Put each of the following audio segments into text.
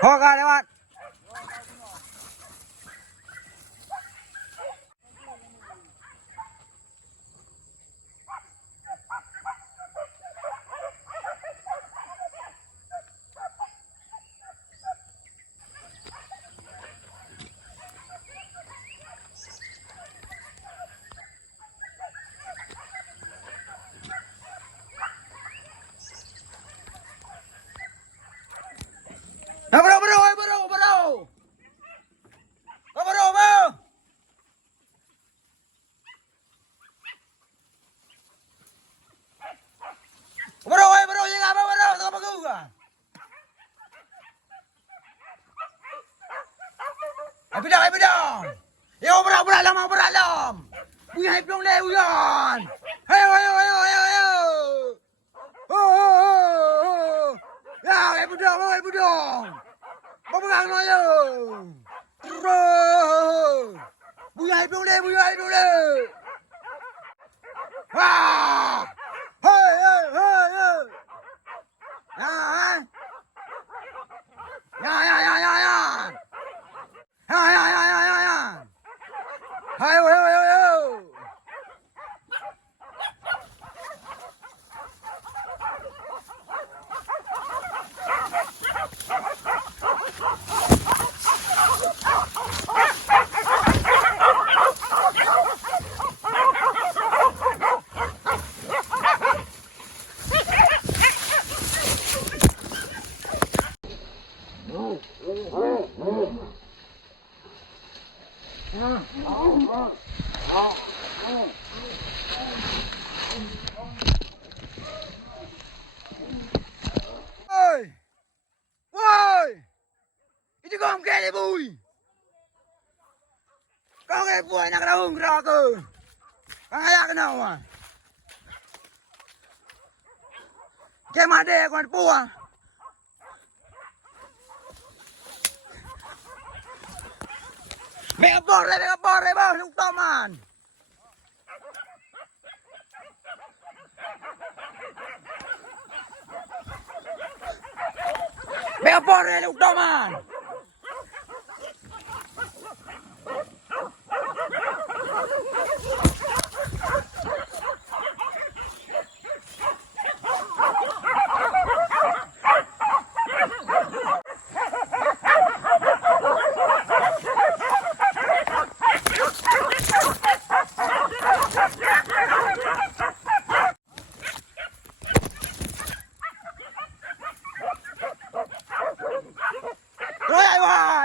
Hoga lewat. Bro. Bro, llega, bro, tengah bagus juga. Ayo bidang. Yo, beralam. Buya hipong le, buyan. Ayo. Ya, ayo bidang. Pegang no yo. Terus. Buya hipong le. Wah. Hey. Ya. Ayo. Woi. Itu kau mungkin bui. Kau ke bui nak raung raku. Kau ayak kenapa? Kemade kau puah. Mega bor le bor nung toman. Mega bor le nung toman.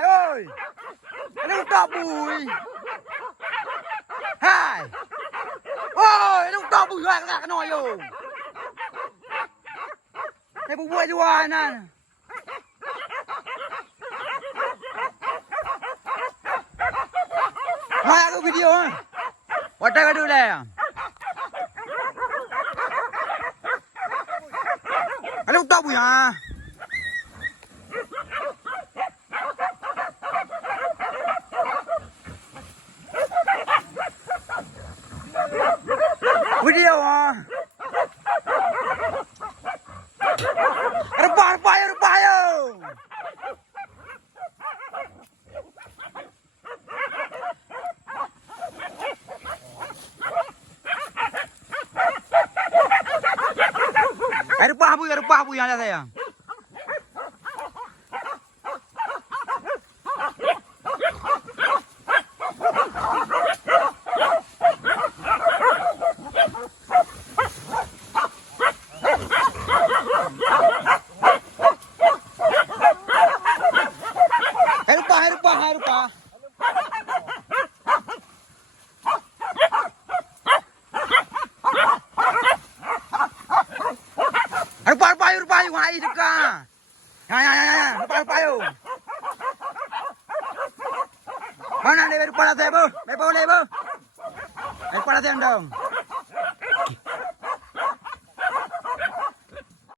Ôi, nó to bùi. Hai. Ôi, nó to bùi hoài cái nồi rồi. Này bùi bùi hoài nè. Hai cái video á. What cái đưa này. Nó to bùi à. Video ah. Repah yo. Repah bu yang ada saya. Rupa. Rupa yung hai ka. Ya. Rupa yung. Mana ni rupa na tayo, bo? May paulay, bo? Ay para tayo dong.